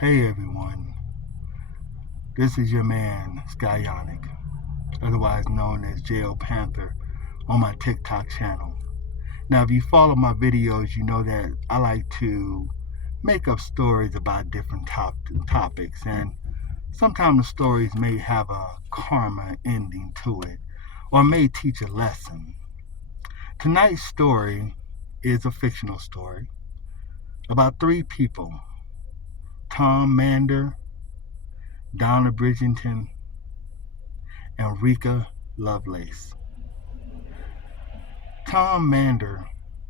Hey everyone, this is your man Skyonic, otherwise known as JL Panther, on my TikTok channel. Now, if you follow my videos, you know that I like to make up stories about different topics, and sometimes the stories may have a karma ending to it, or may teach a lesson. Tonight's story is a fictional story about three people: Tom Mander, Donna Bridgerton, and Rika Lovelace. Tom Mander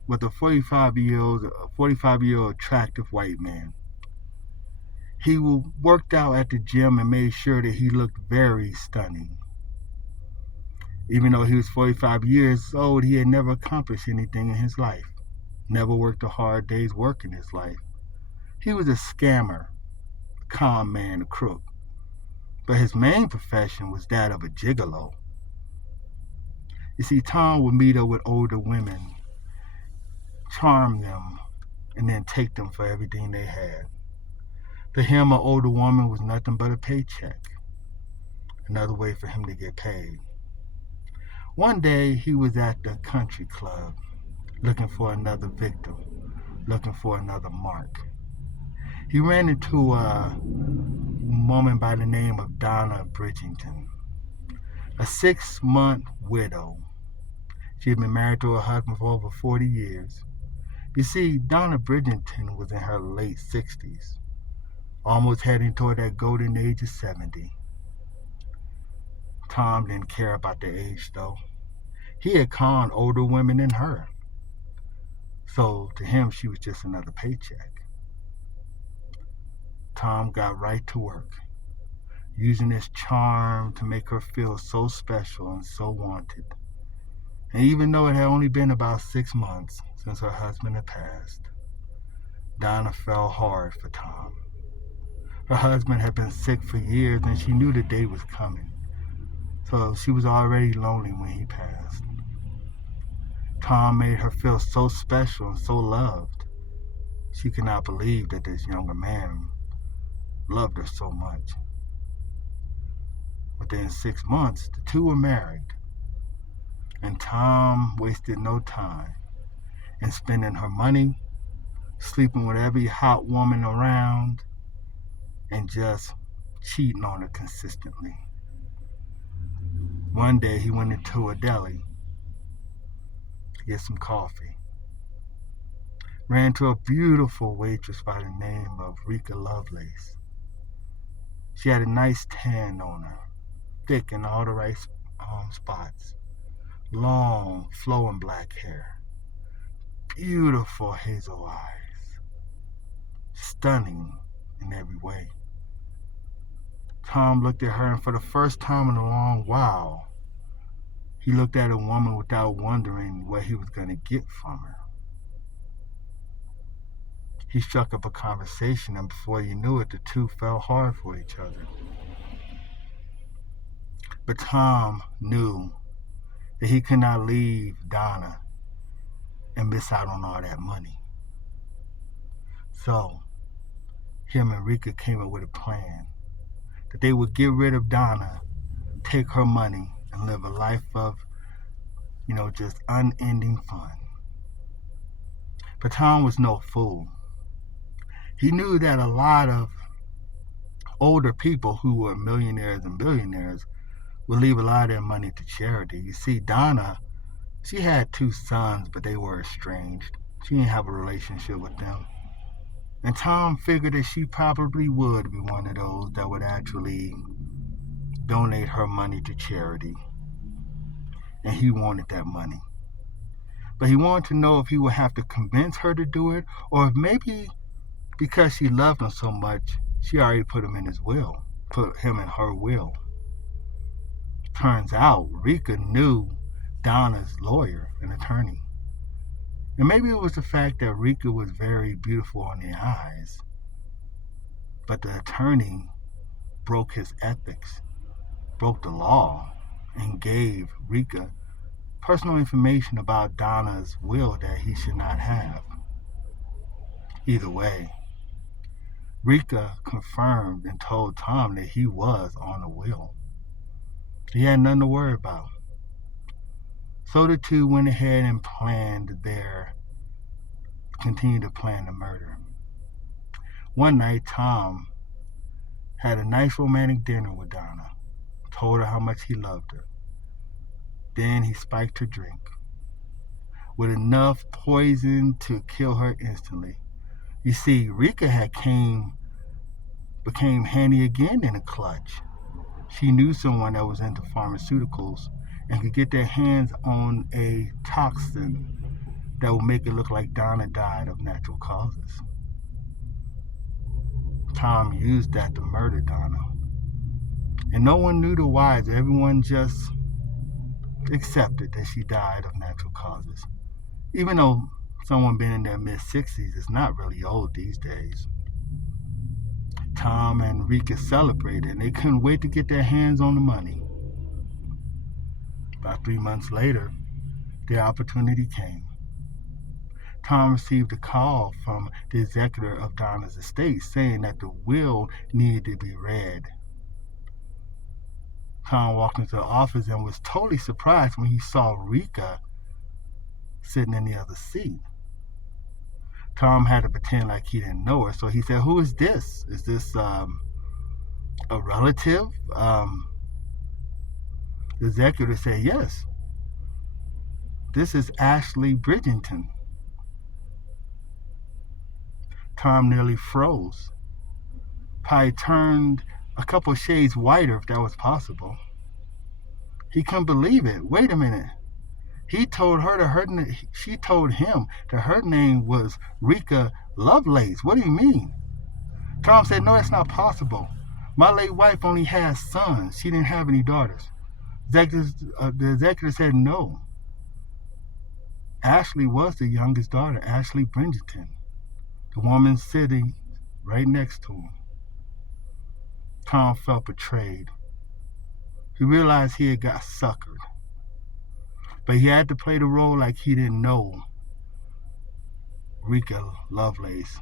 was a 45-year-old attractive white man. He worked out at the gym and made sure that he looked very stunning. Even though he was 45 years old, he had never accomplished anything in his life, never worked a hard day's work in his life. He was a scammer, a con man, a crook. But his main profession was that of a gigolo. You see, Tom would meet up with older women, charm them, and then take them for everything they had. To him, an older woman was nothing but a paycheck, another way for him to get paid. One day, he was at the country club looking for another victim, looking for another mark. He ran into a woman by the name of Donna Bridgerton, a 6-month widow. She had been married to her husband for over 40 years. You see, Donna Bridgerton was in her late 60s, almost heading toward that golden age of 70. Tom didn't care about the age, though. He had conned older women than her. So to him, she was just another paycheck. Tom got right to work, using his charm to make her feel so special and so wanted. And even though it had only been about 6 months since her husband had passed, Donna fell hard for Tom. Her husband had been sick for years, and she knew the day was coming. So she was already lonely when he passed. Tom made her feel so special and so loved. She could not believe that this younger man loved her so much. Within 6 months, the two were married, and Tom wasted no time in spending her money, sleeping with every hot woman around, and just cheating on her consistently. One day he went into a deli to get some coffee. Ran into a beautiful waitress by the name of Rika Lovelace. She had a nice tan on her, thick in all the right spots, long, flowing black hair, beautiful hazel eyes, stunning in every way. Tom looked at her, and for the first time in a long while, he looked at a woman without wondering what he was going to get from her. He struck up a conversation, and before you knew it, the two fell hard for each other. But Tom knew that he could not leave Donna and miss out on all that money. So, him and Rika came up with a plan that they would get rid of Donna, take her money, and live a life of, just unending fun. But Tom was no fool. He knew that a lot of older people who were millionaires and billionaires would leave a lot of their money to charity. You see, Donna, she had 2 sons, but they were estranged. She didn't have a relationship with them. And Tom figured that she probably would be one of those that would actually donate her money to charity. And he wanted that money. But he wanted to know if he would have to convince her to do it, or if maybe because she loved him so much, she already put him in her will. Turns out Rika knew Donna's lawyer and attorney. And maybe it was the fact that Rika was very beautiful on the eyes, but the attorney broke his ethics, broke the law, and gave Rika personal information about Donna's will that he should not have. Either way, Rika confirmed and told Tom that he was on the will. He had nothing to worry about. So the two went ahead and continued to plan the murder. One night, Tom had a nice romantic dinner with Donna, told her how much he loved her. Then he spiked her drink with enough poison to kill her instantly. You see, Rika became handy again in a clutch. She knew someone that was into pharmaceuticals and could get their hands on a toxin that would make it look like Donna died of natural causes. Tom used that to murder Donna. And no one knew the whys. Everyone just accepted that she died of natural causes. Even though someone been in their mid-60s is not really old these days. Tom and Rika celebrated, and they couldn't wait to get their hands on the money. About 3 months later, their opportunity came. Tom received a call from the executor of Donna's estate saying that the will needed to be read. Tom walked into the office and was totally surprised when he saw Rika sitting in the other seat. Tom had to pretend like he didn't know her, so he said, "Who is this? Is this a relative?" The executor said, "Yes, this is Ashley Bridgerton." Tom nearly froze. Probably turned a couple shades whiter if that was possible. He couldn't believe it. Wait a minute. She told him that her name was Rika Lovelace. What do you mean? Tom said, "No, that's not possible. My late wife only has sons. She didn't have any daughters." The executive said, "No. Ashley was the youngest daughter, Ashley Bridgerton, the woman sitting right next to him." Tom felt betrayed. He realized he had got suckered. But he had to play the role like he didn't know Rika Lovelace,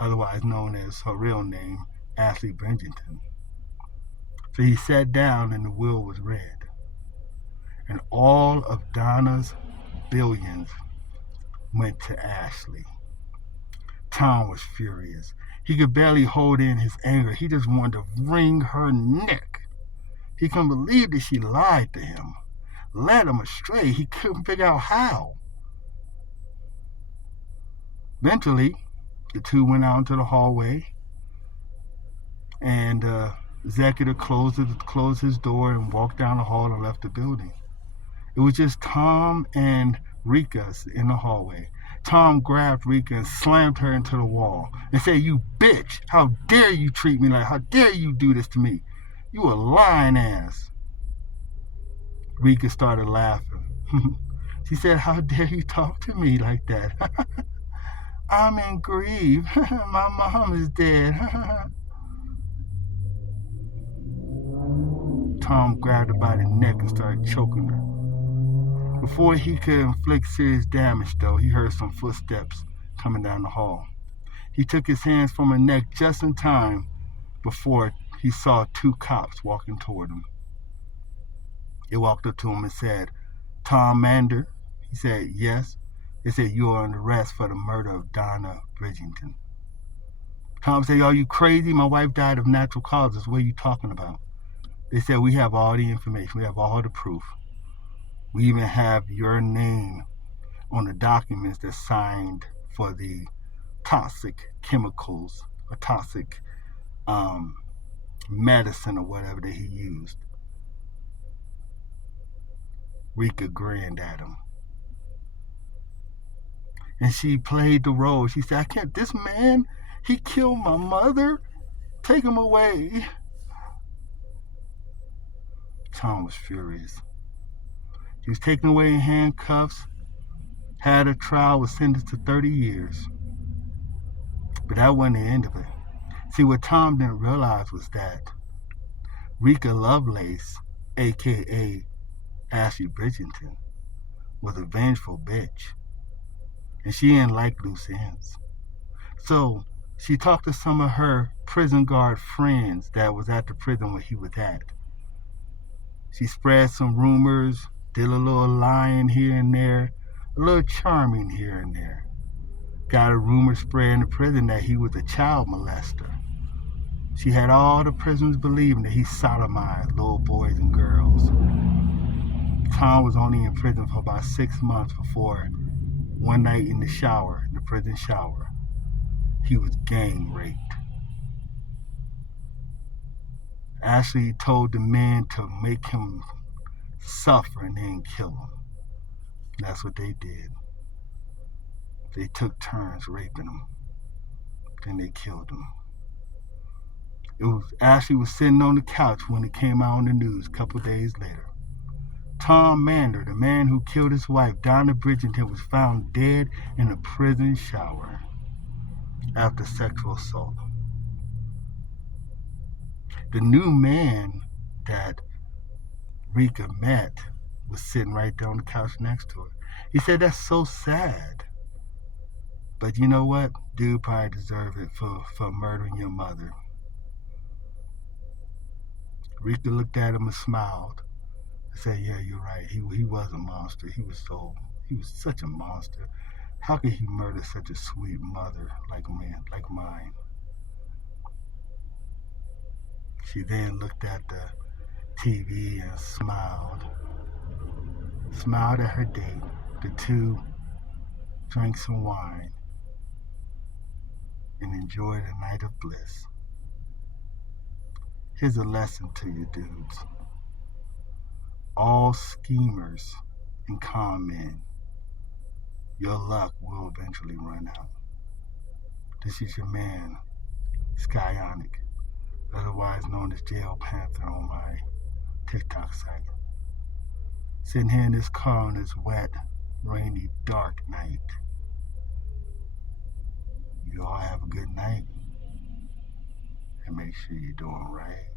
otherwise known as her real name, Ashley Bridgerton. So he sat down and the will was read. And all of Donna's billions went to Ashley. Tom was furious. He could barely hold in his anger. He just wanted to wring her neck. He couldn't believe that she lied to him, led him astray. He couldn't figure out how. Eventually, the two went out into the hallway, and the executive closed his door and walked down the hall and left the building. It was just Tom and Rika in the hallway. Tom grabbed Rika and slammed her into the wall and said, "You bitch! How dare you treat me like? How dare you do this to me? You a lying ass." Rika started laughing. She said, "How dare you talk to me like that? I'm in grief. My mom is dead." Tom grabbed her by the neck and started choking her. Before he could inflict serious damage, though, he heard some footsteps coming down the hall. He took his hands from her neck just in time before he saw two cops walking toward him. They walked up to him and said, "Tom Mander?" He said, "Yes." They said, "You are under arrest for the murder of Donna Bridgerton." Tom said, "Are you crazy? My wife died of natural causes. What are you talking about?" They said, "We have all the information. We have all the proof. We even have your name on the documents that signed for the toxic chemicals, or toxic medicine or whatever that he used." Rika grinned at him. And she played the role. She said, "I can't, this man, he killed my mother. Take him away." Tom was furious. He was taken away in handcuffs, had a trial, was sentenced to 30 years. But that wasn't the end of it. See, what Tom didn't realize was that Rika Lovelace, a.k.a. Ashley Bridgerton, was a vengeful bitch. And she didn't like loose ends. So She talked to some of her prison guard friends that was at the prison where he was at. She spread some rumors, did a little lying here and there, a little charming here and there. Got a rumor spread in the prison that he was a child molester. She had all the prisoners believing that he sodomized little boys and girls. Tom was only in prison for about 6 months before one night in the prison shower, he was gang raped. Ashley told the men to make him suffer and then kill him. That's what they did. They took turns raping him. Then they killed him. Ashley was sitting on the couch when it came out on the news a couple days later. Tom Mander, the man who killed his wife, Donna Bridgerton, was found dead in a prison shower after sexual assault. The new man that Rika met was sitting right there on the couch next to her. He said, "That's so sad. But you know what? Dude probably deserved it for murdering your mother." Rika looked at him and smiled. I said, "Yeah, you're right. He was a monster. He was such a monster. How could he murder such a sweet mother like mine?" She then looked at the TV and smiled. Smiled at her date. The two drank some wine and enjoyed a night of bliss. Here's a lesson to you dudes. All schemers and con men, your luck will eventually run out. This is your man, Skyonic, otherwise known as Jail Panther on my TikTok site. Sitting here in this car on this wet, rainy, dark night. You all have a good night and make sure you're doing right.